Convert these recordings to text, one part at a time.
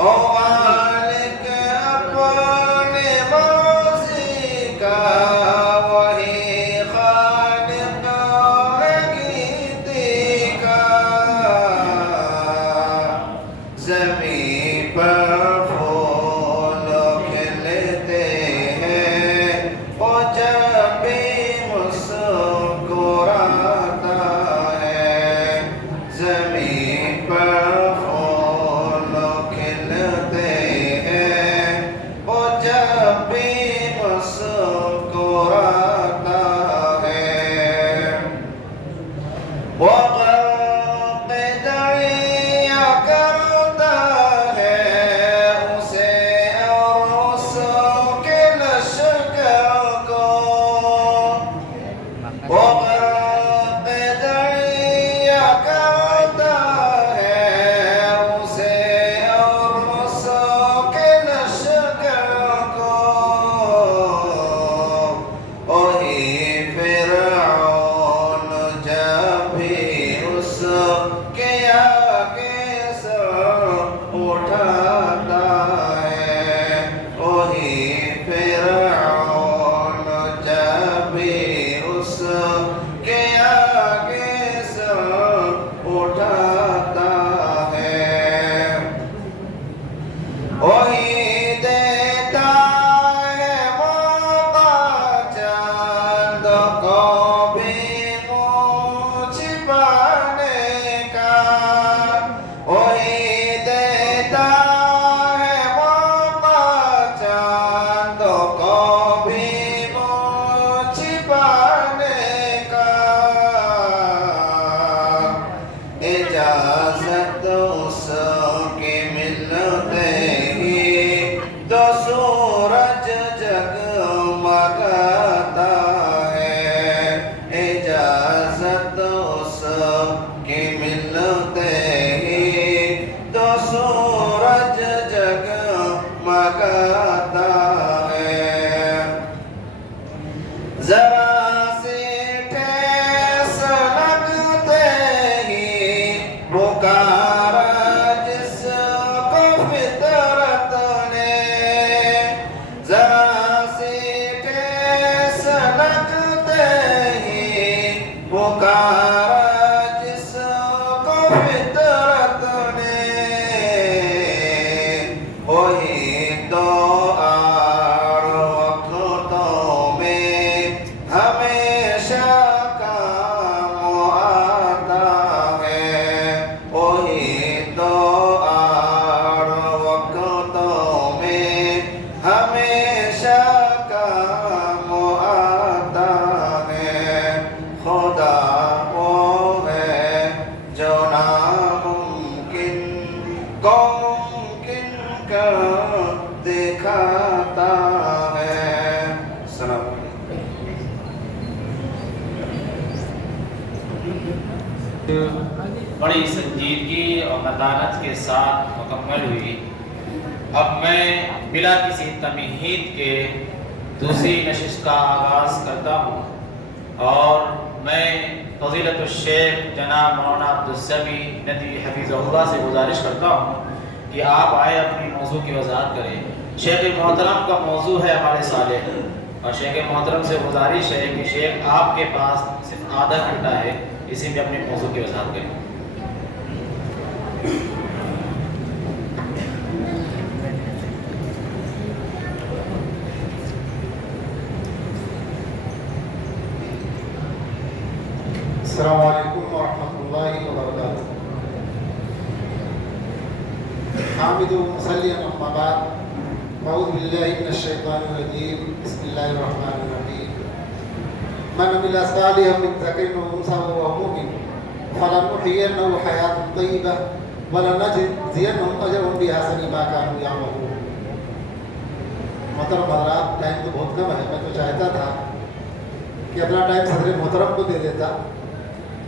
او مالک اپنے ماضی کا وہی خالق ہے گیتی کا زمین پر پھول کھلتے ہیں وہ جب بھی مسکراتا ہے زمین پر پھول کھلتے ہیں وہ جب بھی مسکراتا ہے وہ غرق دریا کرتا ہے اسے اور اس کے لشکر کو وہ غرق دریا کرتا ہے اسے اور اس کے لشکر کو وہی فرعون جب بھی اس کے آگے سر اٹھاتا ہے وہی فرعون جب بھی اس کے آگے سر اٹھاتا ہے وہی دیتا ہے موقع چاند کو بھی منہ چھپانے کا وہی دیتا ہے موقع چاند کو بھی منہ چھپانے کا اجازت اس کے ملتے ہی تو سورج جگمگاتا ہے اجازت اس کے ملتے ہی تو سورج جگمگاتا ہے ذرا سی ٹھیس لگتے ہی پکارا جس کو فطرت نے ذرا سی ٹھیس لگتے ہی پکارا جس کو فطرت نے وہی تو آر وقتوں میں ہمیشہ کام آتا ہے وہی تو آر وقتوں میں ہمیشہ کام آتا ہے خدا وہ ہے جو ناممکن کو ممکن کر دکھاتا ہے السلام بڑی سنجیدگی اور متانت کے ساتھ مکمل ہوئی اب میں بلا کسی تمہید کے دوسری نشست کا آغاز کرتا ہوں اور میں فضیلت الشیخ جناب مولانا عبدالسمیع ندوی حفیظہ اللہ سے گزارش کرتا ہوں کہ آپ آئے اپنی موضوع کی وضاحت کریں شیخ محترم کا موضوع ہے ہمارے صالح اور شیخ محترم سے گزارش ہے کہ شیخ آپ کے پاس صرف آدھا گھنٹہ ہے اسی میں اپنے موضوع کی وضاحت کریں السلام علیکم ورحمۃ اللہ وبرکاتہ حامد و مصلی اما بعد اعوذ باللہ من الشیطان الرجیم بسم اللہ الرحمن الرحیم من عمل صالحا من ذکر و انثی وهو مؤمن فلنحیینہ حیاۃ طیبہ ولنجزینہم اجرہم بأحسن ما كانوا یعملون محترم حضرات ٹائم تو بہت کم ہے میں تو چاہتا تھا کہ اپنا ٹائم صدر محترم کو دے دیتا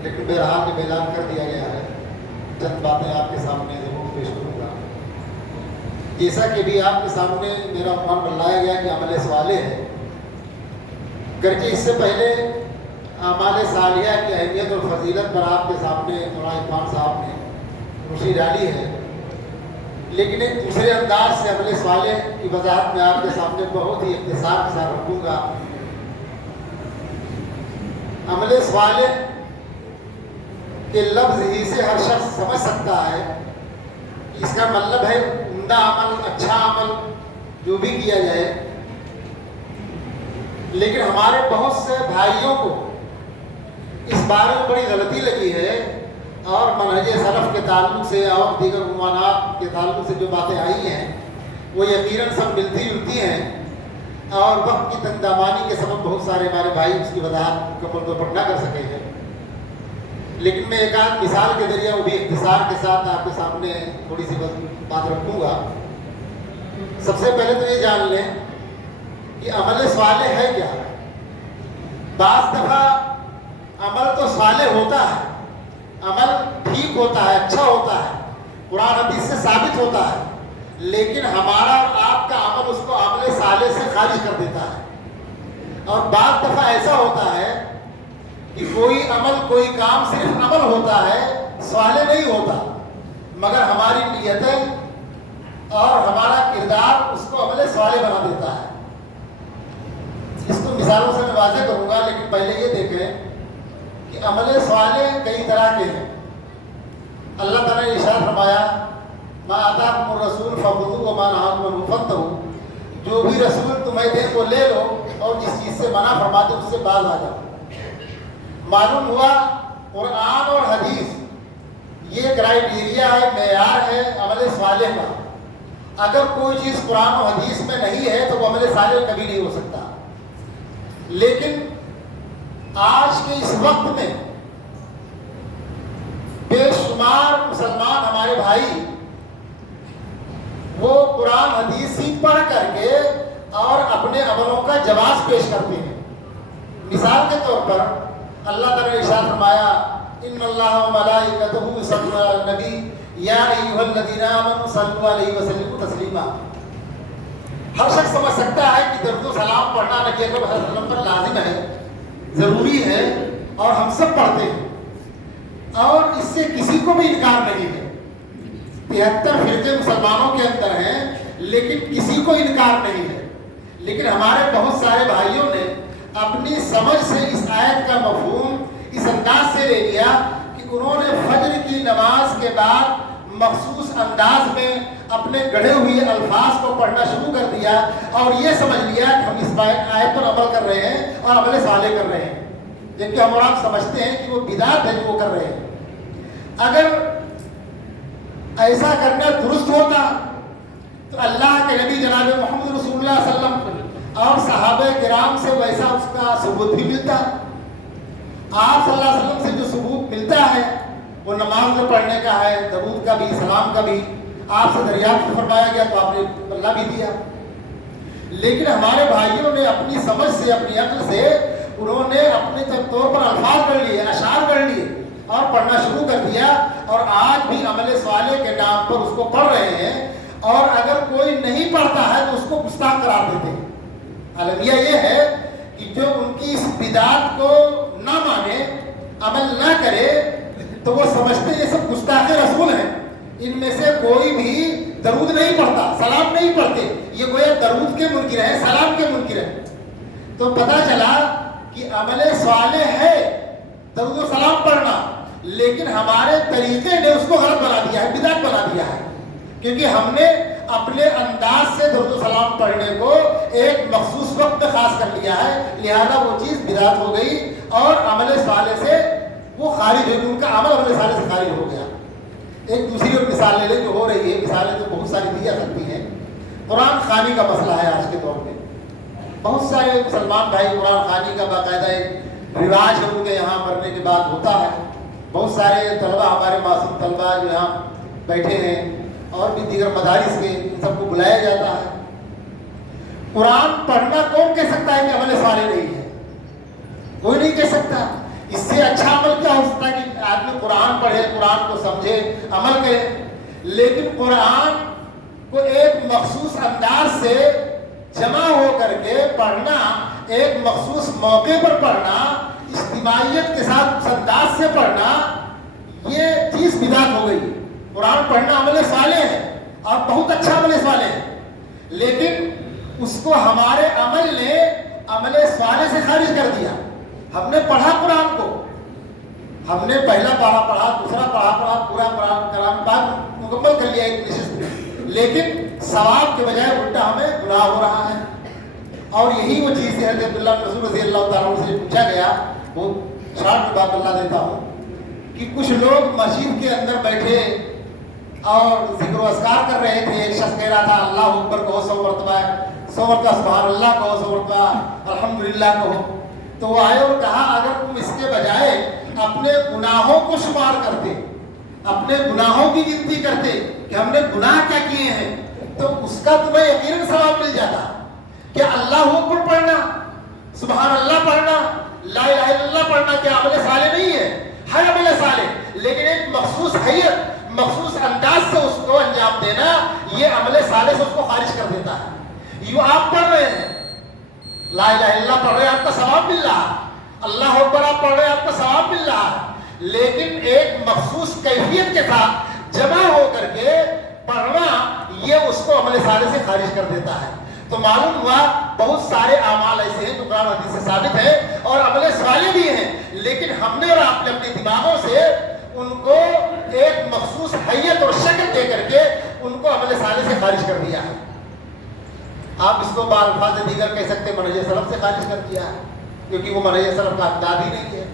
لیکن بہرحال میں اعلان کر دیا گیا ہے چند باتیں آپ کے سامنے ضرور پیش کروں گا جیسا کہ بھی آپ کے سامنے میرا عنوان بتلایا گیا کہ عمل صالح ہے گرچہ اس سے پہلے اعمال صالحہ کی اہمیت اور فضیلت پر آپ کے سامنے مولانا عرفان صاحب نے روشنی ڈالی ہے لیکن ایک دوسرے انداز سے عمل صالح کی وضاحت میں آپ کے سامنے بہت ہی اختصار کے ساتھ رکھوں گا۔ عمل صالح کے لفظ ہی سے ہر شخص سمجھ سکتا ہے کہ اس کا مطلب ہے عمدہ عمل، اچھا عمل جو بھی کیا جائے۔ لیکن ہمارے بہت سے بھائیوں کو اس بارے میں بڑی غلطی لگی ہے، اور منہج سلف کے تعلق سے اور دیگر عنوانات کے تعلق سے جو باتیں آئی ہیں وہ یقیناً سب ملتی جلتی ہیں، اور وقت کی تنگ دامانی کے سبب بہت سارے ہمارے بھائی اس کی وضاحت مکمل طور پر نہ کر سکے ہیں۔ لیکن میں ایک آدھ مثال کے ذریعے وہ بھی اختصار کے ساتھ آپ کے سامنے تھوڑی سی بات رکھوں گا۔ سب سے پہلے تو یہ جان لیں کہ عمل صالح ہے کیا۔ بعض دفعہ عمل تو صالح ہوتا ہے، عمل ٹھیک ہوتا ہے، اچھا ہوتا ہے، قرآن حدیث سے ثابت ہوتا ہے، لیکن ہمارا اور آپ کا عمل اس کو عمل صالح سے خارج کر دیتا ہے۔ اور بعض دفعہ ایسا ہوتا ہے کہ کوئی عمل، کوئی کام صرف عمل ہوتا ہے، صالح نہیں ہوتا، مگر ہماری نیتیں اور ہمارا کردار اس کو عمل صالح بنا دیتا ہے۔ اس کو مثالوں سے میں واضح کروں گا، لیکن پہلے یہ دیکھیں کہ عمل صالح کئی طرح کے ہیں۔ اللہ تعالیٰ نے ارشاد فرمایا ما آتاکم الرسول فخذوہ وما نہاکم عنہ فانتہوا، جو بھی رسول تمہیں دے وہ لے لو، اور جس چیز سے منع فرماتے اس سے باز آ جاؤ۔ معلوم ہوا قرآن اور حدیث یہ کرائیٹیریا ہے، معیار ہے عمل صالح کا۔ اگر کوئی چیز قرآن و حدیث میں نہیں ہے تو وہ عمل صالح کبھی نہیں ہو سکتا۔ لیکن آج کے اس وقت میں بے شمار مسلمان ہمارے بھائی وہ قرآن حدیث ہی پڑھ کر کے اور اپنے عملوں کا جواز پیش کرتے ہیں۔ مثال کے طور پر اللہ تعالیٰ نے ارشاد فرمایا ان اللہ و ملائکتہ یصلون علی النبی یا ایھا الذین آمنوا صلوا علیہ وسلموا تسلیما۔ ہر شخص سمجھ سکتا ہے کہ درود و سلام پڑھنا نبی اکرم صلی اللہ علیہ وسلم پر لازم ہے، ضروری ہے، اور ہم سب پڑھتے ہیں، اور اس سے کسی کو بھی انکار نہیں ہے۔ 73 فرقے مسلمانوں کے اندر ہیں، لیکن کسی کو انکار نہیں ہے۔ لیکن ہمارے بہت سارے بھائیوں نے اپنی سمجھ سے اس آیت کا مفہوم اس انداز سے لے لیا کہ انہوں نے فجر کی نماز کے بعد مخصوص انداز میں اپنے گڑھے ہوئے الفاظ کو پڑھنا شروع کر دیا، اور یہ سمجھ لیا کہ ہم اس آیت پر عمل کر رہے ہیں اور عمل صالح کر رہے ہیں، جبکہ ہم اور آپ سمجھتے ہیں کہ وہ بدعت ہے جو وہ کر رہے ہیں۔ اگر ایسا کرنا درست ہوتا تو اللہ کے نبی جناب محمد رسول اللہ صلی اللہ علیہ وسلم اور صحابہ کرام سے ویسا اس کا ثبوت بھی ملتا۔ آپ صلی اللہ علیہ وسلم سے جو ثبوت ملتا ہے وہ نماز میں پڑھنے کا ہے، درود کا بھی، سلام کا بھی آپ سے دریافت فرمایا گیا تو آپ نے اللہ بھی دیا۔ لیکن ہمارے بھائیوں نے اپنی سمجھ سے، اپنی عقل سے انہوں نے اپنے طور پر الفاظ پڑھ لیے، اشعار پڑھ لیے اور پڑھنا شروع کر دیا، اور آج بھی عمل صالح کے نام پر اس کو پڑھ رہے ہیں، اور اگر کوئی نہیں پڑھتا ہے تو اس کو گستاخ قرار دیتے ہیں۔ المیہ یہ ہے کہ جو ان کی اس بدعت کو نہ مانے، عمل نہ کرے، تو وہ سمجھتے ہیں یہ سب گستاخ رسول ہیں، ان میں سے کوئی بھی درود نہیں پڑھتا، سلام نہیں پڑھتے، یہ گویا درود کے منکر ہیں، سلام کے منکر ہیں۔ تو پتہ چلا کہ عمل صالح ہے درود و سلام پڑھنا، لیکن ہمارے طریقے نے اس کو غلط بنا دیا ہے، بدعت بنا دیا ہے، کیونکہ ہم نے اپنے انداز سے درود و سلام پڑھنے کو ایک مخصوص وقت خاص کر لیا ہے، لہذا وہ چیز بدعت ہو گئی اور عمل صالح سے وہ خارج ہو گئی، ان کا عمل عمل صالح سے خارج ہو گیا۔ ایک دوسری اور مثال لے لیں جو ہو رہی ہے، مثالیں تو بہت ساری دی جا سکتی ہیں۔ قرآن خوانی کا مسئلہ ہے آج کے دور میں، بہت سارے مسلمان بھائی قرآن خوانی کا باقاعدہ ایک رواج ہے ان کے یہاں مرنے کے بعد ہوتا ہے۔ بہت سارے طلبہ، ہمارے معصوم طلبہ جو یہاں بیٹھے ہیں اور بھی دیگر مدارس کے، ان سب کو بلایا جاتا ہے۔ قرآن پڑھنا کون کہہ سکتا ہے کہ عمل صالح نہیں ہے؟ کوئی نہیں کہہ سکتا۔ اس سے اچھا عمل کیا ہو سکتا ہے کہ آدمی قرآن پڑھے، قرآن کو سمجھے، عمل کرے؟ لیکن قرآن کو ایک مخصوص انداز سے جمع ہو کر کے پڑھنا، ایک مخصوص موقع پر پڑھنا، اجتماعیت کے ساتھ اس انداز سے پڑھنا، یہ چیز بدعت ہو گئی۔ قرآن پڑھنا عمل صالح ہے، اور بہت اچھا عمل صالح ہے، لیکن اس کو ہمارے عمل نے عمل صالح سے خارج کر دیا۔ ہم نے پڑھا قرآن کو، ہم نے پہلا پڑھا دوسرا پڑھا پورا قرآن پاک مکمل کر لیا ایک نشست میں، لیکن ثواب کے بجائے الٹا ہمیں گناہ ہو رہا ہے۔ اور یہی وہ چیز ہے حضرت عبداللہ بن مسعود رضی اللہ تعالیٰ عنہ سے پوچھا گیا، وہ شارٹ میں بات اللہ دیتا ہوں، کہ کچھ لوگ مسجد کے اندر بیٹھے اور ذکر و اذکار کر رہے تھے، ایک شخص کہہ رہا تھا اللہ اکبر کہو 100 مرتبہ، 100 مرتبہ سبحان اللہ کہو، 100 مرتبہ الحمدللہ کہو۔ تو وہ آئے اور کہا اگر تم اس کے بجائے اپنے گناہوں کو شمار کرتے، اپنے گناہوں کی گنتی کرتے کہ ہم نے گناہ کیا کیے ہیں، تو اس کا تمہیں یقیناً ثواب مل جاتا۔ کیا اللہ اکبر پڑھنا، سبحان اللہ پڑھنا، لا الہ الا اللہ پڑھنا کیا عمل صالح نہیں ہے؟ ہر عمل صالح، لیکن ایک مخصوص حیت، مخصوص انداز سے اس کو انجام دینا، یہ عمل صالح سے اس کو خارج کر دیتا ہے۔ یوں آپ پڑھ رہے ہیں، لا الہ الا اللہ پڑھ رہے ہیں، آپ کا ثواب مل رہا ہے، اللہ اکبر آپ پڑھ رہے ہیں، آپ کا ثواب مل رہا ہے، لیکن ایک مخصوص کیفیت کے ساتھ جمع ہو کر کے پڑھنا، یہ اس کو عمل صالح سے خارج کر دیتا ہے۔ تو معلوم ہوا بہت سارے اعمال ایسے ہیں جو قرآن حدیث سے ثابت ہیں اور عمل صالح بھی ہیں، لیکن ہم نے اور آپ نے اپنے دماغوں سے ان کو ایک مخصوص حیت اور شکل دے کر کے ان کو عمل صالح سے خارج کر دیا ہے۔ آپ اس کو بالفاظ دیگر کہہ سکتے ہیں منہج سلف سے خارج کر دیا ہے، کیونکہ وہ منہج سلف کا اقدار ہی نہیں ہے۔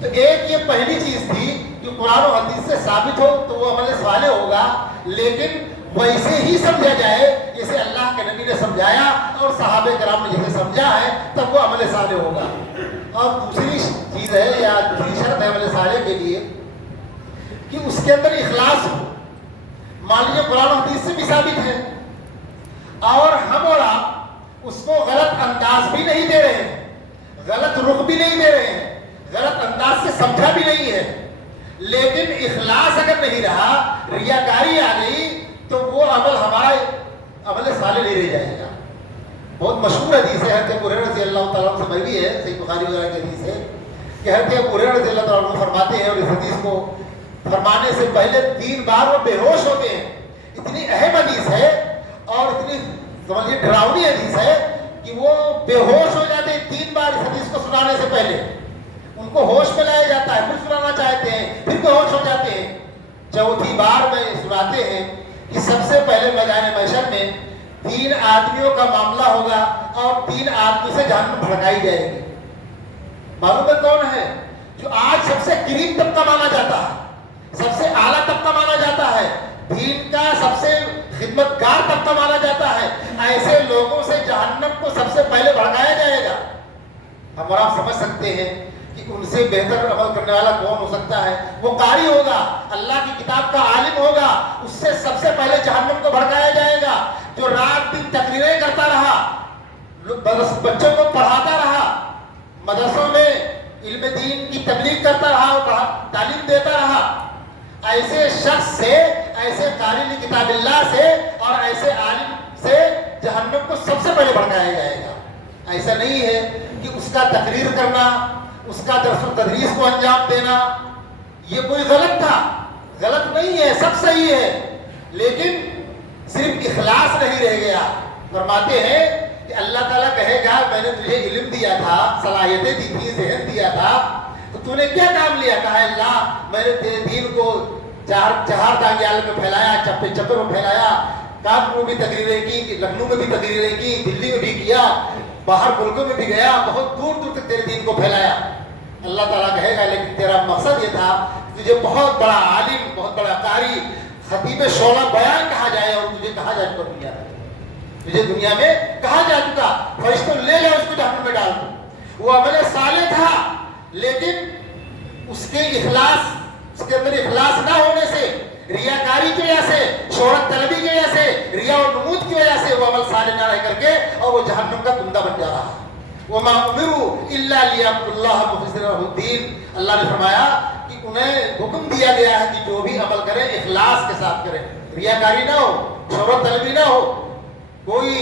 تو ایک یہ پہلی چیز تھی جو قرآن و حدیث سے ثابت ہو تو وہ عمل صالح ہوگا، لیکن ویسے ہی سمجھا جائے جیسے اللہ کے نبی نے سمجھایا اور صحابہ کرام نے جیسے سمجھا ہے، تب وہ عمل صالح ہوگا۔ اور دوسری چیز ہے یا دوسری شرط ہے عمل صالح کے لیے کہ اس کے اندر اخلاص ہو۔ مان لیجیے قرآن و حدیث سے بھی ثابت ہے اور ہم اور آپ اس کو غلط انداز بھی نہیں دے رہے ہیں، غلط رخ بھی نہیں دے رہے ہیں، غلط انداز سے سمجھا بھی نہیں ہے، لیکن اخلاص اگر نہیں رہا، ریاکاری آ گئی، تو وہ عمل ہمارا عمل صالح نہیں رہ جائے گا۔ بہت مشہور حدیث ہے، حضرت ابو ہریرہ رضی اللہ تعالیٰ عنہ سے مروی ہے، صحیح بخاری وغیرہ کی حدیث ہے کہ حضرت ابو ہریرہ رضی اللہ تعالیٰ عنہ فرماتے ہیں، اور اس حدیث کو فرمانے سے پہلے 3 بار وہ بے ہوش ہوتے ہیں۔ اتنی اہم حدیث ہے اور اتنی سمجھیے ڈراؤنی حدیث ہے کہ وہ بے ہوش ہو جاتے ہیں 3 بار اس حدیث کو سنانے سے پہلے۔ ان کو ہوش میں لایا جاتا ہے، پھر سنانا چاہتے ہیں، پھر بے ہوش ہو جاتے ہیں۔ چوتھی بار میں سناتے ہیں کہ سب سے پہلے میدان محشر میں 3 آدمیوں کا معاملہ ہوگا اور 3 آدمی سے جہنم بھڑکائی جائے گی۔ معلوم ہے کون ہے؟ جو آج سب سے قریب طبقہ مانا جاتا ہے، سب سے اعلیٰ طبقہ مانا جاتا ہے، دین کا سب سے خدمت گار طبقہ مانا جاتا ہے، ایسے لوگوں سے جہنم کو سب سے پہلے بھڑکایا جائے گا۔ ہم اور آپ سمجھ سکتے ہیں کہ ان سے بہتر عمل کرنے والا کون ہو سکتا ہے؟ وہ قاری ہوگا، اللہ کی کتاب کا عالم ہوگا، اس سے سب سے پہلے جہنم کو بھڑکایا جائے گا۔ جو رات دن تقریریں کرتا رہا، بچوں کو پڑھاتا رہا، مدرسوں میں علم دین کی تبلیغ کرتا رہا اور تعلیم دیتا رہا، ایسے شخص سے، ایسے قاری کتاب اللہ سے اور ایسے عالم سے جہنم کو سب سے پہلے بھڑکایا جائے گا۔ ایسا نہیں ہے کہ اس کا تقریر کرنا، اس کا درس و تدریس کو انجام دینا یہ کوئی غلط تھا، غلط نہیں ہے، سب صحیح ہے، لیکن صرف اخلاص نہیں رہ گیا۔ فرماتے ہیں کہ اللہ تعالیٰ کہے گا میں نے تجھے علم دیا تھا، صلاحیتیں دی تھی، ذہن دیا تھا، تو تو نے کیا کام لیا؟ کہا اللہ میں نے تیرے دین کو چہار دانگیال میں پھیلایا، چپے چپے میں پھیلایا، کانپور میں بھی تقریریں کی، لکھنؤ میں بھی تقریریں کی، دلی میں بھی کیا، باہر ملکوں میں بھی گیا، بہت دور دور تک تیرے دین کو پھیلایا۔ اللہ تعالیٰ کہے گا لیکن تیرا مقصد یہ تھا تجھے بہت بڑا عالم، بہت بڑا قاری، خطیب شعلہ بیان کہا جائے، اور تجھے کہا جا چکا دنیا میں، تجھے دنیا میں کہا جا چکا فرشتوں لے جاؤ اس کو جہنم میں ڈال دو۔ وہ عمل صالح تھا، لیکن اس کے اخلاص، اس کے اندر اخلاص نہ ہونے سے، ریاکاری کی وجہ سے، شہرت طلبی کی وجہ سے، ریا و نمود کی وجہ سے وہ عمل صالح نہ رہ کر کے اور وہ جہنم کا بندہ بن جا رہا ہے۔ وَمَا أُمِرُوا إِلَّا لِيَعْبُدُوا اللَّهَ مُخْلِصِينَ لَهُ الدِّينَ۔ اللہ نے فرمایا کہ انہیں حکم دیا گیا ہے کہ جو بھی عمل کریں اخلاص کے ساتھ کریں، ریاکاری نہ ہو، شہرت طلبی نہ ہو، کوئی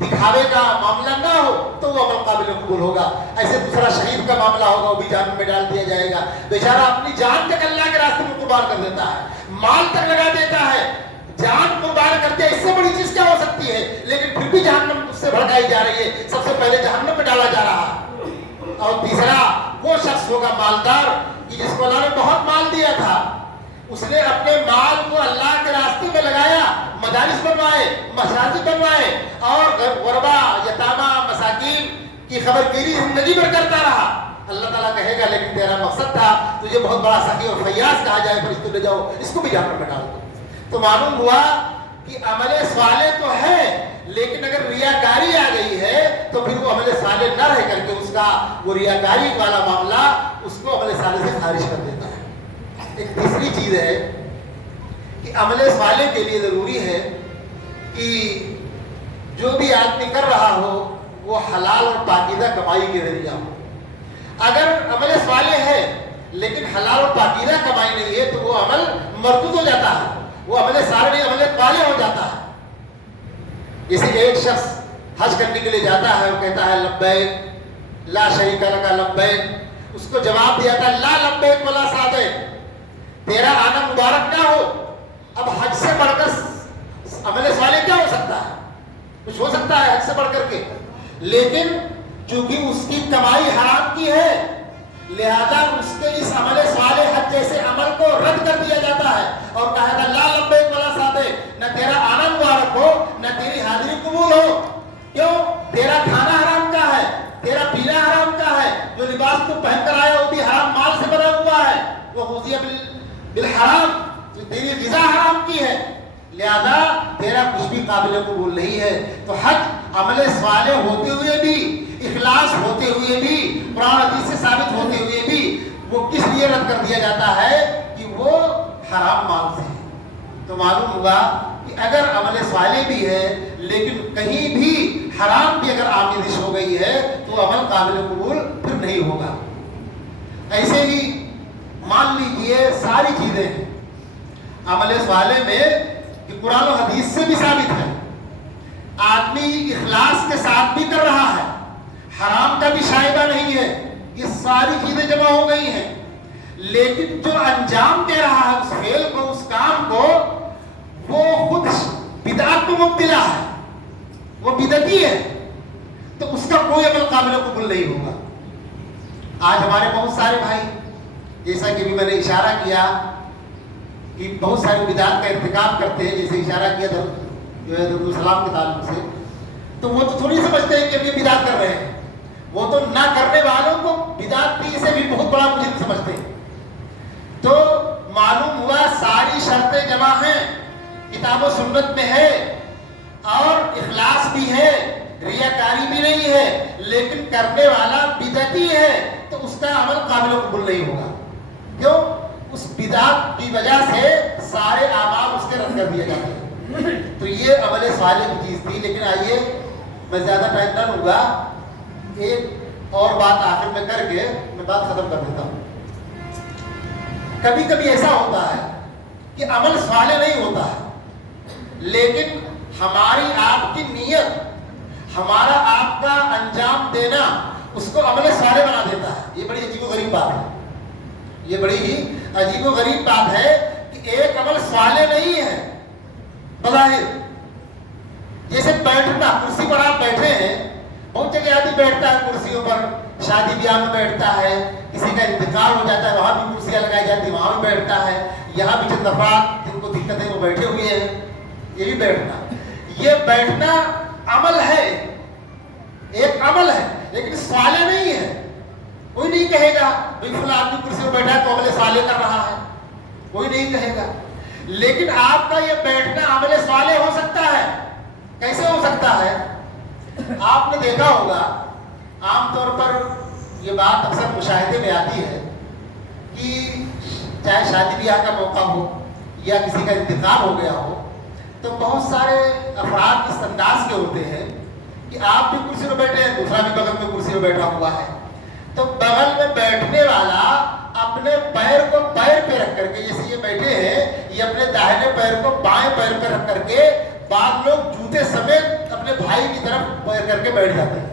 دکھاوے کا معاملہ نہ ہو، تو وہ عمل قابل قبول ہوگا۔ ایسے دوسرا شہید کا معاملہ ہوگا، وہ بھی جہنم میں ڈال دیا جائے گا۔ بیچارہ اپنی جان تک اللہ کے راستے میں قربان کر دیتا ہے، مال تک لگا دیتا ہے، جان قربان کر دیا، اس سے بڑی چیز کیا ہو سکتی ہے؟ لیکن پھر بھی جہنم اس سے بھڑکائی جا رہی ہے، سب سے پہلے جہنم میں ڈالا جا رہا ہے۔ اور تیسرا وہ شخص ہوگا مالدار کہ جس کو اللہ نے بہت مال دیا تھا، اس نے اپنے مال کو اللہ کے راستے میں لگایا، مدارس بنوائے، مساجد بنوائے اور غربا، یتامہ، مساکین کی خبر گیری زندگی بھر کرتا رہا۔ اللہ تعالیٰ کہے گا لیکن تیرا مقصد تھا تجھے بہت بڑا سخی اور فیاض کہا جائے، فرشتوں لے جاؤ اس کو بھی جہنم میں ڈال دو۔ تو معلوم ہوا کہ عمل صالح تو ہے، لیکن اگر ریاکاری آ گئی ہے تو پھر وہ عمل صالح نہ رہ کر کے اس کا وہ ریاکاری والا معاملہ اس کو عمل صالح سے خارج کر دیتا ہے۔ ایک تیسری چیز ہے کہ عمل صالح کے لیے ضروری ہے کہ جو بھی آدمی کر رہا ہو وہ حلال اور پاکیزہ کمائی کے ذریعہ ہو۔ اگر عمل صالح ہے لیکن حلال اور پاکیزہ کمائی نہیں ہے تو وہ عمل مردود ہو جاتا ہے، وہ عمل صالح نہیں، عمل صالح ہو جاتا ہے۔ جیسے ایک شخص حج کرنے کے لیے جاتا ہے، وہ کہتا ہے لبیک لا شریک لک لبیک، اس کو جواب دیا تھا لا لبیک ولا سعدیک، تیرا آنا مبارک نہ ہو۔ اب حج سے بڑھ کر عمل صالح کیا ہو سکتا ہے؟ کچھ ہو سکتا ہے حج سے بڑھ کر کے؟ لیکن چونکہ اس کی کمائی حرام کی ہے لہذا اس کے اس عمل صالح حج جیسے عمل کو رد کر دیا جاتا ہے اور کہا تھا لا لبیک ولا سعدیک، نہ تیرا آنا مبارک ہو نہ تیری حاضری قبول ہو۔ کیوں؟ تیرا کھانا حرام کا ہے، تیرا پینا حرام کا ہے، جو لباس تو پہن کر آیا وہ بھی حرام مال سے بنا ہوا ہے، وہ غذی بالحرام، جو تیری غذا حرام کی ہے، لہذا تیرا کچھ بھی قابل قبول نہیں ہے۔ تو حج عمل صالح ہوتے ہوئے بھی، اخلاص ہوتے ہوئے بھی، قرآن حدیث سے ثابت ہوتے ہوئے بھی وہ کس لیے رد کر دیا جاتا ہے کہ وہ حرام مال سے ہے۔ تو معلوم ہوا کہ اگر عمل صالح بھی ہے لیکن کہیں بھی حرام بھی اگر آمیزش ہو گئی ہے تو عمل قابل قبول پھر نہیں ہوگا۔ ایسے ہی مان لیجئے ساری چیزیں ہیں عمل صالح میں کہ قرآن و حدیث سے بھی ثابت ہے، آدمی اخلاص کے ساتھ بھی کر رہا ہے، حرام کا بھی شائبہ نہیں ہے، یہ ساری چیزیں جمع ہو گئی ہیں، لیکن جو انجام دے رہا ہے اس فعل کو، اس کام کو، وہ خود بدعت میں مبتلا ہے، وہ بدعتی ہے، تو اس کا کوئی عمل قابل قبول نہیں ہوگا۔ آج ہمارے بہت سارے بھائی، جیسا کہ بھی میں نے اشارہ کیا کہ بہت ساری بدعت کا ارتکاب کرتے ہیں، جیسے اشارہ کیا تھا جو ہے درود السلام کے تعلق سے، تو وہ تو تھوڑی سمجھتے ہیں کہ اب یہ بدعت کر رہے ہیں، وہ تو نہ کرنے والوں کو بدعت کی سے بھی بہت بڑا مجرم سمجھتے ہیں۔ تو معلوم ہوا ساری شرطیں جمع ہیں، کتاب و سنت میں ہے اور اخلاص بھی ہے، ریاکاری بھی نہیں ہے، لیکن کرنے والا بدعتی ہے تو اس کا عمل قابل قبول نہیں ہوگا۔ کیوں؟ اس بدعت کی وجہ سے سارے اعمال اس کے رد کر دیے جاتے ہیں۔ تو یہ عمل صالح کی چیز تھی، لیکن آئیے میں زیادہ ٹائم نہ لوں گا، ایک اور بات آخر میں کر کے میں بات ختم کر دیتا ہوں۔ کبھی کبھی ایسا ہوتا ہے کہ عمل صالح نہیں ہوتا ہے، لیکن ہماری آپ کی نیت، ہمارا آپ کا انجام دینا اس کو عمل صالح بنا دیتا ہے۔ یہ بڑی عجیب و غریب بات ہے، یہ بڑی ہی عجیب و غریب بات ہے کہ ایک عمل صالح نہیں ہے بظاہر، جیسے بیٹھنا، کرسی پر آپ بیٹھے ہیں، بہت جگہ آدمی بیٹھتا ہے کرسیوں پر، شادی بیاہ میں بیٹھتا ہے، کسی کا انتقال ہو جاتا ہے وہاں بھی کرسیاں لگائی جاتی ہیں وہاں بھی بیٹھتا ہے، یہاں بھی چند افراد جن کو دقت ہے وہ بیٹھے ہوئے ہیں، یہ بھی بیٹھنا، یہ بیٹھنا عمل ہے، ایک عمل ہے لیکن صالح نہیں ہے۔ کوئی نہیں کہے گا بھائی فلاں آدمی کرسی پر بیٹھا ہے تو عمل صالح کر رہا ہے، کوئی نہیں کہے گا، لیکن آپ کا یہ بیٹھنا عمل صالح ہو سکتا ہے۔ کیسے ہو سکتا ہے؟ آپ نے دیکھا ہوگا عام طور پر یہ بات اکثر مشاہدے میں آتی ہے کہ چاہے شادی بیاہ کا موقع ہو یا کسی کا انتقال ہو گیا ہو تو بہت سارے افراد اس انداز کے ہوتے ہیں کہ آپ بھی کرسی پہ بیٹھے ہیں، دوسرا بھی بغل میں کرسی پہ بیٹھا ہوا ہے، تو بغل میں بیٹھنے والا اپنے پیر کو پیر پہ رکھ کر کے، جیسے یہ بیٹھے ہیں، یہ اپنے داہنے پیر کو بائیں پیر پہ رکھ کر کے، بعض لوگ جوتے سمیت اپنے بھائی کی طرف پیر کر کے بیٹھ جاتے ہیں،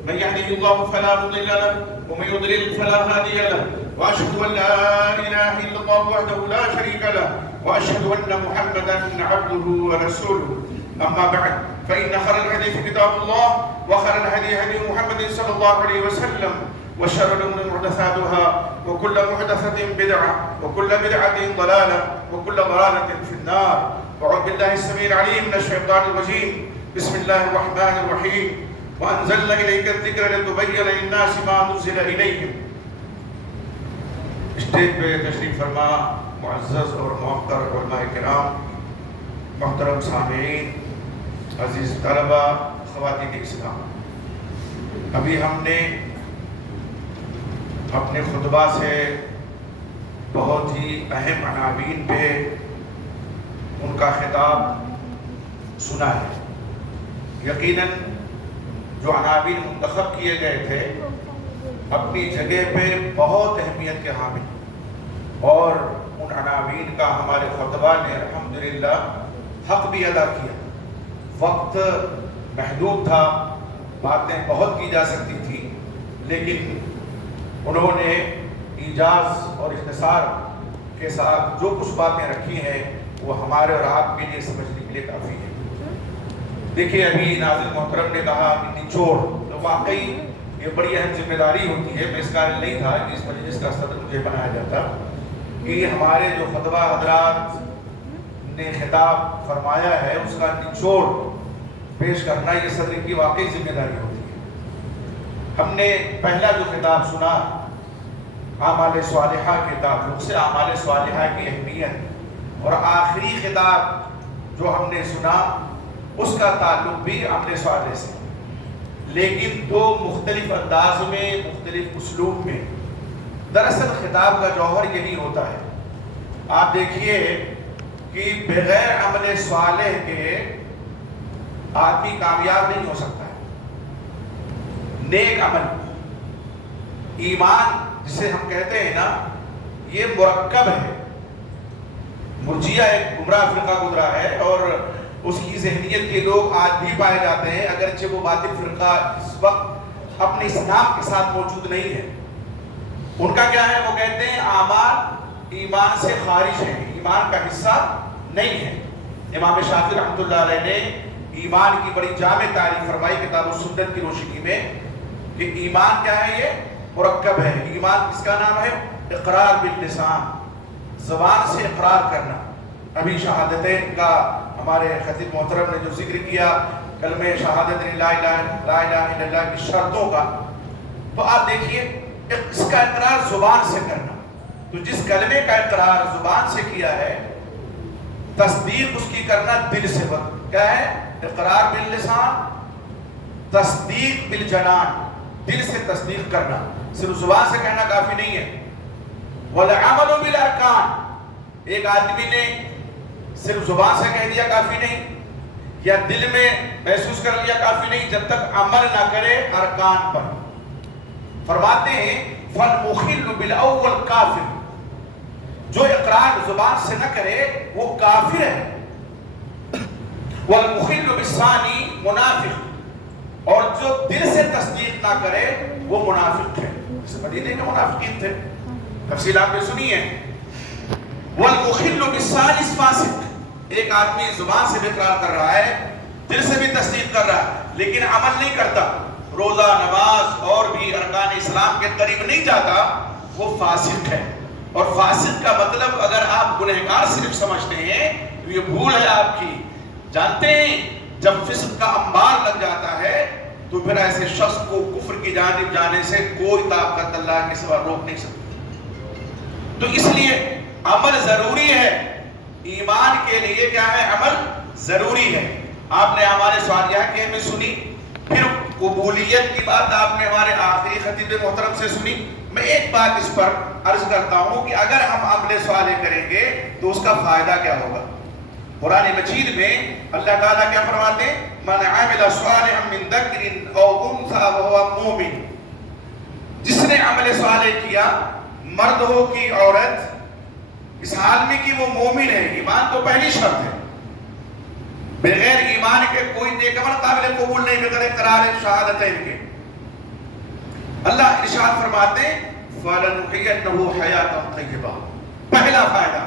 من يهده الله فلا مضل له ومن يضلل فلا هادي له واشهد ان لا اله الا الله وحده لا شريك له واشهد ان محمدا عبده ورسوله. اما بعد فان خير الحديث كتاب الله وخير الهدي هدي محمد صلى الله عليه وسلم وشر الامور محدثاتها وكل محدثه بدعه وكل بدعه ضلاله وكل ضلاله في النار. اعوذ بالله السميع العليم من الشيطان الرجيم. بسم الله الرحمن الرحيم. وأنزلنا إليك الذكر لتبين للناس ما نزل إليهم. اسٹیج پہ تشریف فرما معزز اور محترم علماء کرام، محترم سامعین، عزیز طلبہ، خواتین اسلام، ابھی ہم نے اپنے خطبہ سے بہت ہی اہم عناوین پہ ان کا خطاب سنا ہے۔ یقیناً جو عناوین منتخب کیے گئے تھے اپنی جگہ پہ بہت اہمیت کے حامل، اور ان عناوین کا ہمارے خطبہ نے الحمدللہ حق بھی ادا کیا۔ وقت محدود تھا، باتیں بہت کی جا سکتی تھی، لیکن انہوں نے ایجاز اور اختصار کے ساتھ جو کچھ باتیں رکھی ہیں وہ ہمارے اور آپ کے لیے سمجھنے کے لیے کافی ہے۔ دیکھیے، ابھی ناظر محترم نے کہا کہ نچوڑ، تو واقعی یہ بڑی اہم ذمہ داری ہوتی ہے۔ میں اس قابل نہیں تھا کہ اس مجلس کا صدر مجھے بنایا جاتا، کہ ہمارے جو خطبہ حضرات نے خطاب فرمایا ہے اس کا نچوڑ پیش کرنا یہ صدر کی واقعی ذمہ داری ہوتی ہے۔ ہم نے پہلا جو خطاب سنا اعمال صالحہ کے تعلق سے، اعمال صالحہ کی اہمیت، اور آخری خطاب جو ہم نے سنا اس کا تعلق بھی عمل صالح سے، لیکن دو مختلف انداز میں، مختلف اسلوب میں۔ دراصل خطاب کا جوہر یہی ہوتا ہے۔ آپ دیکھیے کہ بغیر عمل صالح کے آدمی کامیاب نہیں ہو سکتا ہے۔ نیک عمل، ایمان جسے ہم کہتے ہیں نا، یہ مرکب ہے۔ مرجیہ ایک گمراہ فرقہ گزرا ہے اور اس کی ذہنیت کے لوگ آج بھی پائے جاتے ہیں، اگرچہ وہ باطل فرقہ اس وقت اپنے اسلام کے ساتھ موجود نہیں ہے۔ ان کا کیا ہے؟ وہ کہتے ہیں اعمال ایمان سے خارج ہیں، ایمان کا حصہ نہیں ہے۔ امام شافعی رحمۃ اللہ علیہ نے ایمان کی بڑی جامع تعریف فرمائی کتاب السنت کی روشنی میں کہ ایمان کیا ہے؟ یہ مرکب ہے۔ ایمان کس کا نام ہے؟ اقرار باللسان، زبان سے اقرار کرنا۔ ابھی شہادتین کا ہمارے خطیب محترم نے جو ذکر کیا، کلمہ شہادت لا الہ الا اللہ کی شرطوں کا، تو آپ دیکھیے اس کا اقرار زبان سے کرنا، تو جس کلمے کا اقرار زبان سے کیا ہے، تصدیق اس کی کرنا دل سے کیا ہے؟ اقرار باللسان، تصدیق بالجنان، دل سے تصدیق کرنا، صرف زبان سے کہنا کافی نہیں ہے۔ والعمل بالارکان، ایک آدمی نے صرف زبان سے کہہ دیا کافی نہیں، یا دل میں محسوس کر لیا کافی نہیں، جب تک عمل نہ کرے ارکان پر۔ فرماتے ہیں فالمخل بالاول کافر، جو اقرار زبان سے نہ کرے وہ کافر ہے، والمخل بالثانی منافق، اور جو دل سے تصدیق نہ کرے وہ منافق ہے۔ اس مدینے کے منافقین تھے، تفصیل آپ نے سنی ہے۔ والمخل بالثالث فاسق، ایک آدمی زبان سے بھی اقرار کر رہا ہے، دل سے بھی تصدیق کر رہا ہے، لیکن عمل نہیں کرتا، روزہ نماز اور بھی ارکان اسلام کے قریب نہیں جاتا، وہ فاسق ہے۔ اور فاسق کا مطلب اگر آپ گنہگار صرف سمجھتے ہیں تو یہ بھول ہے آپ کی۔ جانتے ہیں جب فسق کا انبار لگ جاتا ہے تو پھر ایسے شخص کو کفر کی جانب جانے سے کوئی طاقت اللہ کے سوا روک نہیں سکتی۔ تو اس لیے عمل ضروری ہے، ایمان کے لیے کیا ہے؟ عمل ضروری ہے۔ آپ نے ہمارے سوالیہ کے میں سنی، پھر قبولیت کی بات آپ نے ہمارے آخری خطیب محترم سے سنی۔ میں ایک بات اس پر عرض کرتا ہوں کہ اگر ہم عمل صالح کریں گے تو اس کا فائدہ کیا ہوگا؟ قرآن مجید میں اللہ تعالیٰ کیا فرماتے ہیں؟ من عمل صالحا من ذکر او انثى وهو مومن، جس نے عمل صالح کیا، مرد ہو کی عورت، اس حال میں کہ وہ مومن ہے۔ ایمان تو پہلی شرط ہے، بغیر ایمان کے کوئی نیک عمل قابل قبول نہیں، بغیر اقرار شہادتین کے۔ اللہ ارشاد فرماتے ہیں فَلَنُحْيَنَّهُ حَيَاةً طَيِّبَةً، پہلا فائدہ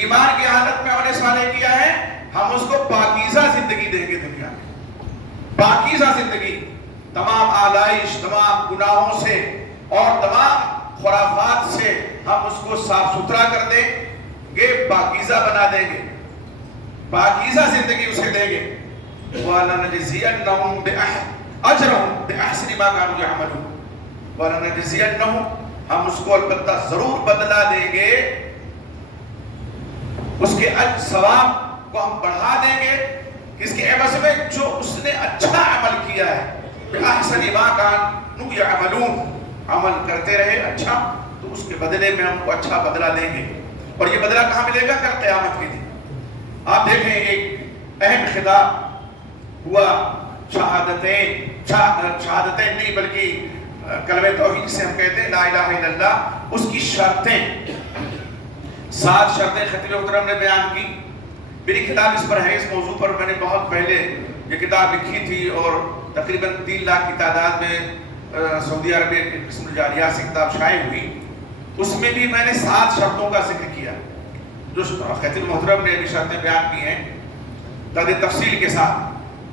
ایمان کی حالت میں عمل صالح کیا ہے، ہم اس کو پاکیزہ زندگی دیں گے دنیا میں، پاکیزہ زندگی، تمام آلائش، تمام گناہوں سے اور تمام خرافات سے ہم اس کو صاف ستھرا کر دیں گے، پاکیزہ بنا دیں گے، پاکیزہ زندگی اسے دیں گے۔ وَلَنَجْزِيَنَّهُمْ أَجْرَهُمْ بِأَحْسَنِ مَا كَانُوا يَعْمَلُونَ، وَلَنَجْزِيَنَّهُمْ، ہم اس کو البتہ ضرور بدلہ دیں گے، اس کے ثواب کو ہم بڑھا دیں گے، اس کے عوض میں جو اس نے اچھا عمل کیا ہے، بِأَحْسَنِ مَا كَانُوا يَعْمَلُونَ، عمل کرتے رہے اچھا، تو اس کے بدلے میں ہم کو اچھا بدلہ دیں گے۔ اور یہ بدلہ کہاں ملے گا؟ کل قیامت کے دن۔ آپ دیکھیں ایک اہم خطاب ہوا شہادتین نہیں بلکہ کلمہ توحید سے ہم کہتے ہیں لا الہ الا اللہ، اس کی شرطیں 7 شرطیں خطیب محترم نے بیان کی۔ میری کتاب اس پر ہے، اس موضوع پر میں نے بہت پہلے یہ کتاب لکھی تھی اور تقریباً 3 لاکھ کی تعداد میں سعودی عربیہ کے قسم الجاریہ سے کتاب شائع ہوئی، اس میں بھی میں نے 7 شرطوں کا ذکر کیا جو خطیب محترم نے ابھی شرطیں بیان کی ہیں تحت تفصیل کے ساتھ۔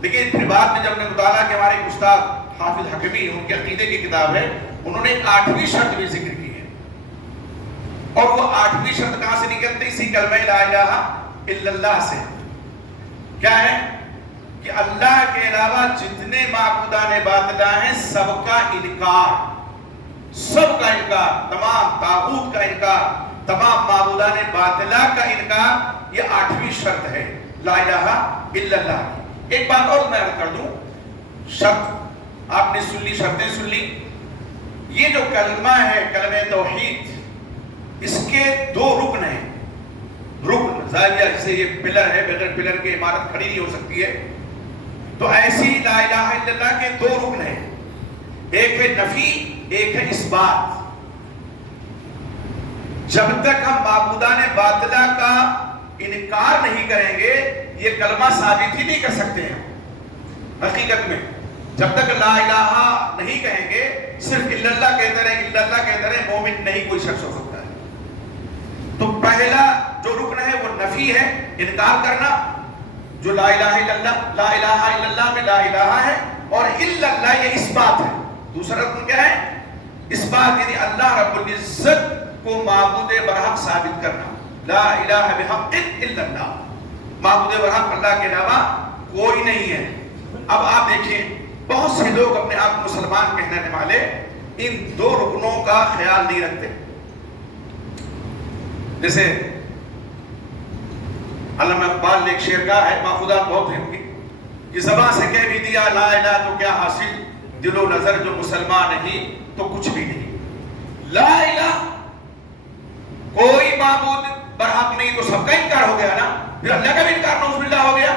لیکن پھر بعد میں جب نے مطالعہ کہ ہمارے استاد حافظ حکمی ان کے عقیدے کی کتاب ہے، انہوں نے 8ویں شرط بھی ذکر کی ہے، اور وہ 8ویں شرط کہاں سے نکلتے؟ اسی کلمہ لا الہ الا اللہ سے۔ کیا ہے؟ کہ اللہ کے علاوہ جتنے معبودان باطلہ ہیں سب کا انکار، سب کا انکار، تمام طاغوت کا انکار، تمام معبودان باطلہ کا انکار، یہ 8ویں شرط ہے لا الہ الا اللہ۔ ایک بات اور میں عرض کر دوں، شرط آپ نے سن لی، شرطیں سن لی، یہ جو کلمہ ہے کلمہ توحید، اس کے 2 رکن ہیں۔ رکن زاویہ جسے یہ پلر ہے، بغیر پلر کے عمارت کھڑی نہیں ہو سکتی ہے، تو ایسی لا الہ الا اللہ کے 2 رکن ہیں، ایک ہے نفی، ایک ہے اثبات۔ جب تک ہم معبودان باطلہ کا انکار نہیں کریں گے یہ کلمہ ثابت ہی نہیں کر سکتے ہیں۔ حقیقت میں جب تک لا الہ نہیں کہیں گے، صرف الا اللہ کہتے رہیں، الا اللہ کہتے رہیں، مومن نہیں کوئی شخص ہو سکتا ہے۔ تو پہلا جو رکن ہے وہ نفی ہے، انکار کرنا، جو لا الہ الا اللہ، لا الہ الا اللہ میں لا الہ ہے، اور الا اللہ یہ اس بات ہے۔ دوسرا رکن کیا ہے؟ اس بات، یعنی اللہ رب العزت کو معبود برحق ثابت کرنا، لا الہ بحق الا اللہ، معبود برحق اللہ کے علاوہ کوئی نہیں ہے۔ اب آپ دیکھیں بہت سے لوگ اپنے آپ کو مسلمان کہنے والے ان دو رکنوں کا خیال نہیں رکھتے۔ جیسے علامہ اقبال نے ایک شعر کہا ہے، ماخوذات بہت ہیں ان کی، کہ زبان سے کہہ بھی دیا لا الہ تو کیا حاصل، دل و نظر جو مسلمان نہیں تو کچھ بھی نہیں۔ لا الہ، کوئی معبود برحق نہیں تو سب کا انکار ہو گیا نا، پھر اللہ کا بھی انکار نعوذ باللہ ہو گیا۔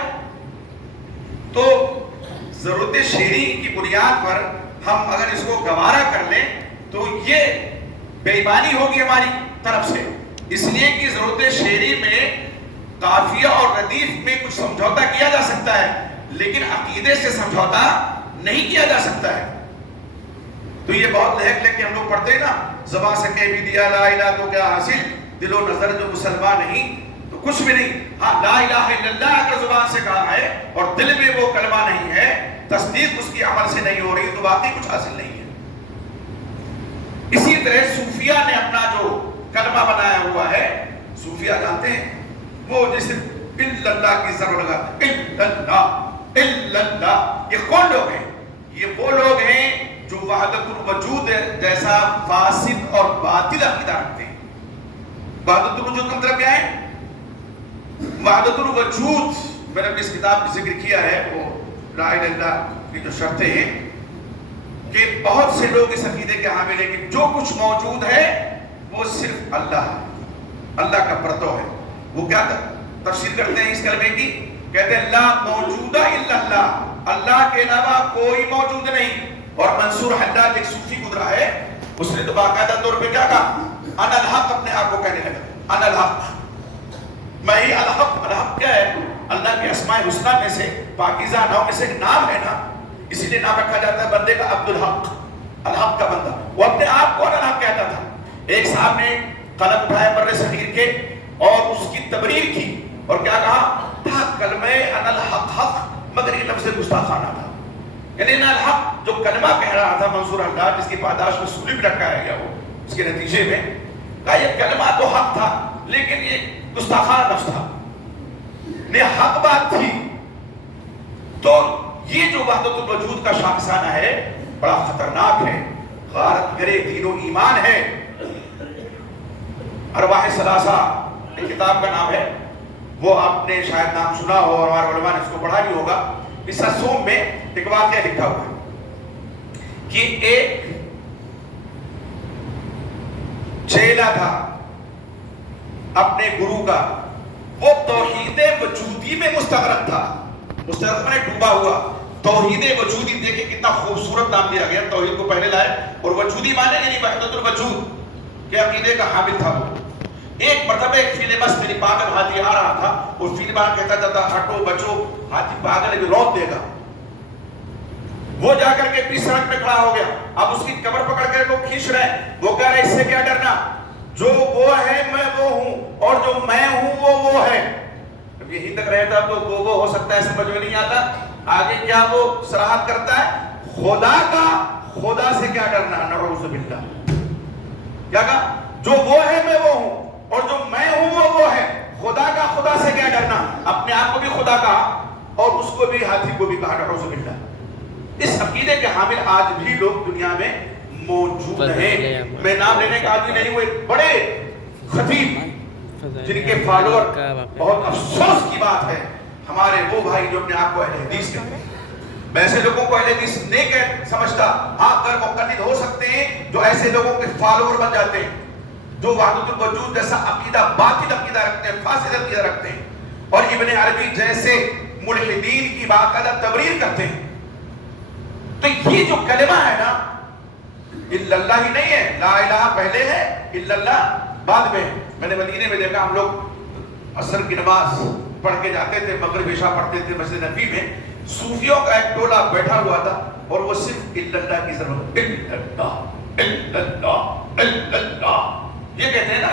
تو ضرورت شرعی کی بنیاد پر ہم اگر اس کو گوارا کر لیں تو یہ بے ایمانی ہوگی ہماری طرف سے، اس لیے کہ ضرورت شعری میں قافیہ اور ردیف میں کچھ سمجھوتا کیا جا سکتا ہے، لیکن عقیدے سے سمجھوتا نہیں کیا جا سکتا ہے۔ تو یہ بہت لہک لے کے ہم لوگ پڑھتے ہیں نا، زبان سے کہہ بھی دیا لا الہ تو کیا حاصل، دل و نظر جو مسلمان نہیں تو کچھ بھی نہیں۔ ہاں لا الہ الا اللہ اگر زبان سے کہا ہے اور دل میں وہ کلمہ نہیں ہے، تصدیق اس کی عمل سے نہیں ہو رہی تو واقعی کچھ حاصل نہیں ہے۔ اسی طرح صوفیہ نے اپنا جو کلمہ بنایا ہوا ہے، صوفیہ جانتے ہیں وہ جیسے الا اللہ کی ضرور لگاتے ہیں، الا اللہ الا اللہ، یہ کون لوگ ہیں؟ یہ وہ لوگ ہیں جو وحدت الوجود جیسا فاسد اور باطل عقیدہ رکھتے ہیں۔ وحدت الوجود کا مطلب کیا ہے؟ وحدت الوجود میں نے اس کتاب میں ذکر کیا ہے، وہ لا الہ الا اللہ کی جو شرطیں ہیں کہ بہت سے لوگ اس عقیدے کے حامل ہیں کہ جو کچھ موجود ہے وہ صرف اللہ ہے، اللہ کا پرتو ہے۔ وہ کیا تفسیر کرتے ہیں اس کلمے کی؟ کہتے ہیں لا موجودہ الا اللہ، اللہ کے علاوہ کوئی موجود نہیں۔ اور منصور حداد ایک صوفی گزرا ہے، اس نے تو باقاعدہ طور پہ کیا کہا؟ انا الحق، اپنے آپ کو کہنے لگا انا الحق، میں ہی الحق۔ الحق کیا ہے؟ اللہ کے اسماء الحسنی میں سے پاکیزہ نام میں سے ایک نام ہے نا، اسی لیے نام رکھا جاتا ہے بندے کا عبد الحق، الحق کا بندہ۔ وہ اپنے آپ کو الحق کہتا تھا۔ ایک صاحب نے قلم اٹھایا بر صغیر کے اور اس کی تبریر کی اور کیا کہا تھا؟ کلمہ انا الحق حق، مگر یہ لفظ گستاخانہ تھا، یعنی انا الحق جو کلمہ کہہ رہا تھا منصور حداد، جس کی پاداش میں سولی بھی رکھا گیا، وہ اس کے نتیجے میں کہا یہ کلمہ تو حق تھا لیکن یہ گستاخانہ لفظ تھا، یہ حق بات تھی۔ تو یہ جو وحدت الوجود کا شاخسانہ ہے بڑا خطرناک ہے، غارت گرے دین و ایمان ہے۔ ارواح ثلاثہ ایک کتاب کا نام ہے، وہ آپ نے شاید نام سنا ہو اور ہمارے علماء نے اس کو پڑھا بھی ہوگا۔ اس رسوم میں ایک واقعہ لکھا ہوا ہے کہ ایک چیلا تھا اپنے گرو کا، وہ توحید وجودی میں مستغرق تھا، مستغرق میں ڈوبا ہوا۔ توحید وجودی دیکھیں کتنا خوبصورت نام دیا گیا، توحید کو پہلے لائے اور وجودی مانے یعنی وحدت الوجود کے عقیدے کا حامل تھا وہ۔ ایک مرتبہ ایک فیل مست میری پاگل ہاتھی آ رہا تھا، وہ فیل بار کہتا جاتا ہٹو بچو، ہاتھی پاگل ہے جو روک دے گا۔ وہ جا کر کے پی سڑک میں کھڑا ہو گیا، اب اس کی کمر پکڑ کر لوگ کھینچ رہے ہیں، وہ کہہ رہے اس سے کیا ڈرنا، جو وہ ہے میں وہ ہوں اور جو میں ہوں وہ ہے۔ اب یہیں تک رہتا تو وہ ہو سکتا ہے سمجھ میں نہیں آتا، آگے کیا وہ صراحت کرتا ہے خدا کا، خدا سے کیا ڈرنا، نعوذ باللہ۔ کیا کہا؟ جو وہ ہے میں وہ ہوں اور جو میں ہوں وہ ہے، خدا کا خدا سے کیا ڈرنا، اپنے آپ کو بھی خدا کہا اور اس کو بھی ہاتھی کو بھی کہا، نعوذ باللہ۔ اس عقیدے کے حامل آج بھی لوگ دنیا میں موجود ہیں۔ میں نام لینے کا آدمی نہیں، وہ ایک بڑے خطیب جن کے فالوور، بہت افسوس کی بات ہے ہمارے وہ بھائی جو اپنے آپ کو اہل حدیث کہتے ہیں۔ میں ایسے لوگوں کو اہل حدیث نہیں سمجھتا، ہاں اگر مقلد ہو سکتے ہیں جو ایسے لوگوں کے فالوور بن جاتے ہیں جو وحدت الوجود جیسا عقیدہ، باطل عقیدہ رکھتے ہیں، فاسد عقیدہ رکھتے ہیں اور ابن عربی جیسے ملحدین کی باقاعدہ تبریر کرتے ہیں۔ تو یہ جو کلمہ ہے نا، الا اللہ ہی نہیں ہے، لا الہ پہلے ہے، الا اللہ بعد میں۔ میں نے مدینے میں دیکھا، ہم لوگ عصر کی نماز پڑھ کے جاتے تھے، مغرب عشاء پڑھتے تھے مسجد نبی میں، صوفیوں کا ایک ٹولہ بیٹھا ہوا تھا اور وہ صرف الا اللہ کی ضرورت، الا اللہ الا اللہ الا اللہ، یہ کہتے ہیں نا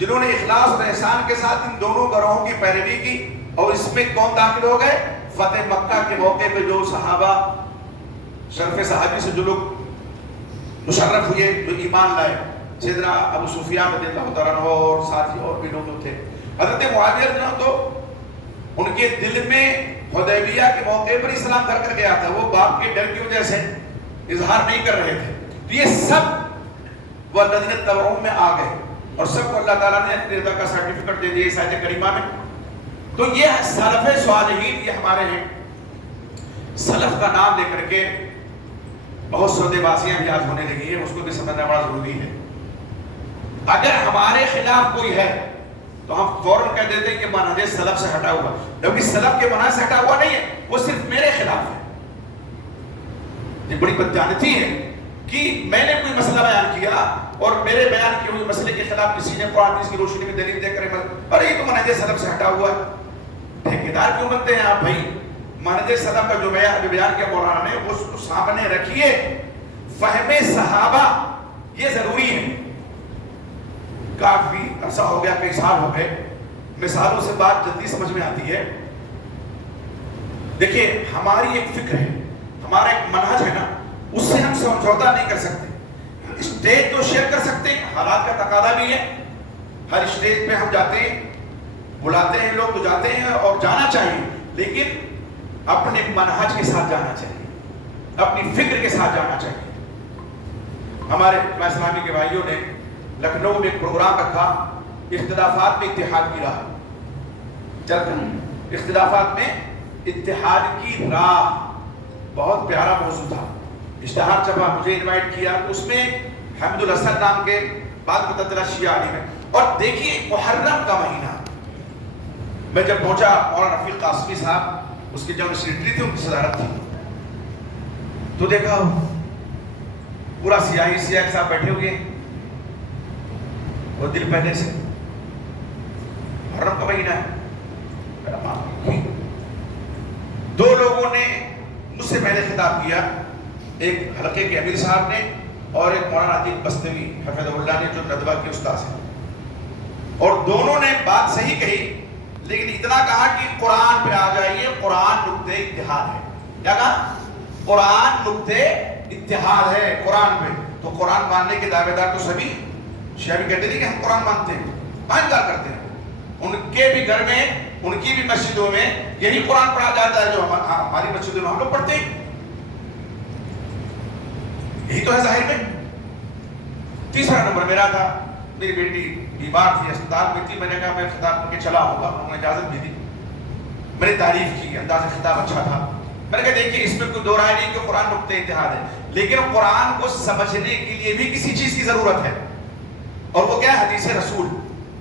جنہوں نے اخلاص اور احسان کے ساتھ ان دونوں گروہوں کی پیروی کی، اور اس میں کون داخل ہو گئے؟ فتح مکہ کے موقع پہ جو صحابہ شرف صحابی سے جو لوگ مشرف ہوئے، جو ایمان لائے، سیدنا ابو سفیان رضی اللہ تعالیٰ عنہ اور ساتھی اور بھی لوگ جو تھے. حضرت معاویہ رضی اللہ تو ان کے دل میں حدیبیہ کے موقع پر اسلام گھر کر گیا تھا، وہ باپ کے ڈر کی وجہ سے اظہار نہیں کر رہے تھے. تو یہ سب والذین تبعوہم میں آ گئے اور سب کو اللہ تعالیٰ نے اپنی رضا کا سرٹیفکیٹ دے دیا اس آیت کریمہ میں. تو یہ سلف صالحین یہ ہمارے ہیں. سلف کا نام لے کر کے بہت سودے بازیاں بھی آج ہونے لگی ہیں، اس کو بھی سمجھنا بڑا ضروری ہے. اگر ہمارے خلاف کوئی ہے تو ہم فوراً کہہ دیتے ہیں کہ منہج سلف سے ہٹا ہوا، جبکہ سلف کے منہج سے ہٹا ہوا نہیں ہے، وہ صرف میرے خلاف ہے. یہ بڑی بدجانتی ہے کہ میں نے کوئی مسئلہ بیان کیا اور میرے بیان کیے ہوئے مسئلے کے خلاف کسی نے قرآن حدیث کی روشنی میں دلیل دے کر ارے یہ تو منہج سلف سے ہٹا ہوا ہے. ٹھیکیدار کیوں بنتے ہیں آپ بھائی؟ منہج سلف کا جو بیان کیا مولانا نے اس کو سامنے رکھیے. فہم صحابہ یہ ضروری ہے. کافی عرصہ ہو گیا، کئی سال ہو گئے، مثالوں سے بات جلدی سمجھ میں آتی ہے. دیکھیے ہماری ایک فکر ہے، ہمارا ایک منہج ہے نا، اس سے ہم سمجھوتا نہیں کر سکتے. اسٹیج تو شیئر کر سکتے ہیں، حالات کا تقاضا بھی ہے. ہر اسٹیج پہ ہم جاتے ہیں، بلاتے ہیں لوگ تو جاتے ہیں اور جانا چاہیے، لیکن اپنے منہج کے ساتھ جانا چاہیے، اپنی فکر کے ساتھ جانا چاہیے. ہمارے اسلامی کے بھائیوں نے لکھنؤ میں ایک پروگرام رکھا، اختلافات میں اتحاد کی راہ. اختلافات میں اتحاد کی راہ بہت پیارا موضوع تھا. اشتہار چھپا، مجھے انوائٹ کیا، اس میں حمد الحسن نام کے بعد پتہ چلا شیعہ علی میں. اور دیکھیے محرم کا مہینہ، میں جب پہنچا مولانا رفیق قاسمی صاحب اس کے جنرل سیکریٹری تھے، ان کی صدارت تھی، تو دیکھا پورا سیاہ صاحب بیٹھے ہوئے اور دل پہلے سے محرم کا مہینہ ہے. دو لوگوں نے مجھ سے پہلے خطاب کیا، ایک حلقے کے امیر صاحب نے اور ایک مولانا عتیق بستوی حفظہ اللہ نے جو ندوہ کے استاذ ہیں. اور دونوں نے بات صحیح کہی، لیکن اتنا کہا کہ قرآن پہ آ جائیے، قرآن نقطہ اتحاد ہے. کیا کہا؟ قرآن نقطہ اتحاد ہے قرآن پہ. تو قرآن ماننے کے دعوے دار تو سبھی شیعہ بھی کہتے ہیں کہ ہم قرآن مانتے ہیں، انکار کرتے ہیں. ان کے بھی گھر میں، ان کی بھی مسجدوں میں یہی قرآن پڑھا جاتا ہے جو ہماری مسجدوں میں ہم لوگ پڑھتے ہیں. یہی تو ہے ظاہر میں. تیسرا نمبر میرا تھا، میری بیٹی بیمار تھی، اسپتال میں تھی. میں نے کہا میں خطاب کر کے چلا ہوگا، انہوں نے اجازت بھی دی. میں نے تعریف کی، انداز خطاب اچھا تھا. میں نے کہا دیکھیے اس میں کوئی دو رائے نہیں کہ قرآن نقطہ اتحاد ہے، لیکن قرآن کو سمجھنے کے لیے بھی کسی چیز کی ضرورت ہے، اور وہ کیا ہے؟ حدیث رسول.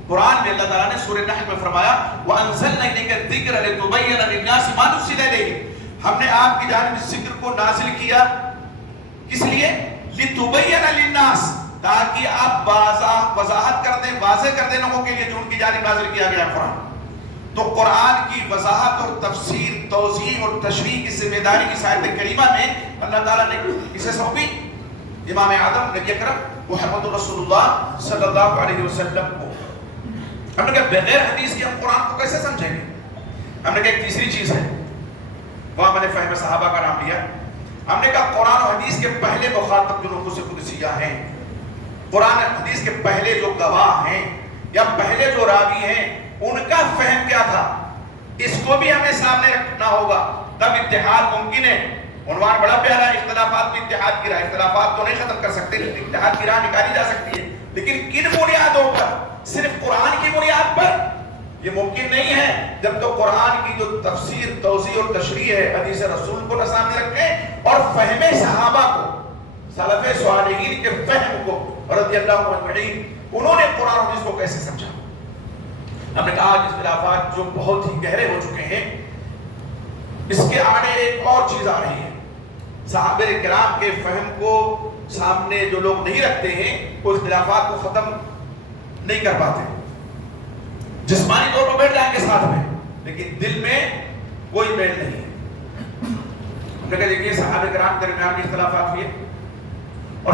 قرآن میں اللہ تعالیٰ نے سورہ نحل میں فرمایا وَأَنزَلْنَا إِلَيْكَ الذِّكْرَ لِتُبَيِّنَ لِلنَّاسِ مَا نُزِّلَ إِلَيْهِمْ. ہم نے آپ کی جانب ذکر کو نازل کیا، کس لیے؟ لِتُبَيِّنَ لِلنَّاسِ، تاکہ آپ وضاحت کر دیں، واضح کر دیں لوگوں کے لیے جو ان کی جانب نازل کیا گیا قرآن. تو قرآن کی وضاحت اور تفسیر، توضیح اور تشریح کی ذمہ داری کی آیت کریمہ میں اللہ تعالیٰ نے اسے سونپی امام اعظم نبی اکرم محمد رسول اللہ صلی اللہ علیہ وسلم کو. ہم نے کہا بغیر حدیث کے ہم قرآن کو کیسے سمجھیں گے؟ ہم نے کہا ایک تیسری چیز ہے، وہاں میں نے فہم صحابہ کا نام لیا. ہم نے کہا قرآن و حدیث کے پہلے مخاطب جو نفوس قدسیہ ہیں، قرآن حدیث کے پہلے جو گواہ ہیں یا پہلے جو راوی ہیں، ان کا فہم کیا تھا، اس کو بھی ہمیں سامنے رکھنا ہوگا، تب اتحاد ممکن ہے. عنوان بڑا پیارا ہے، اختلافات میں اتحاد کی راہ. اختلافات تو نہیں ختم کر سکتے، اتحاد کی راہ نکالی جا سکتی ہے، لیکن کن بنیادوں پر؟ صرف قرآن کی بنیاد پر یہ ممکن نہیں ہے جب تو قرآن کی جو تفسیر، توضیح اور تشریح ہے حدیث رسول کو نہ سامنے رکھیں اور فہم صحابہ کو، سلف صالحین کے فہم کو رضی اللہ عنہم، انہوں نے قرآن و حدیث کو کیسے سمجھا. ہم نے کہا کہ اختلافات جو بہت ہی گہرے ہو چکے ہیں، اس کے آڑے ایک اور چیز آ رہی ہے. صحابہ کرام کے فہم کو سامنے جو لوگ نہیں رکھتے ہیں وہ اختلافات کو ختم نہیں کر پاتے. جسمانی طور پر بیٹھ جائیں گے ساتھ میں، لیکن دل میں کوئی میل نہیں ہے. ہم نے کہا دیکھیے صحابہ کرام کے درمیان بھی اختلافات ہوئے، اور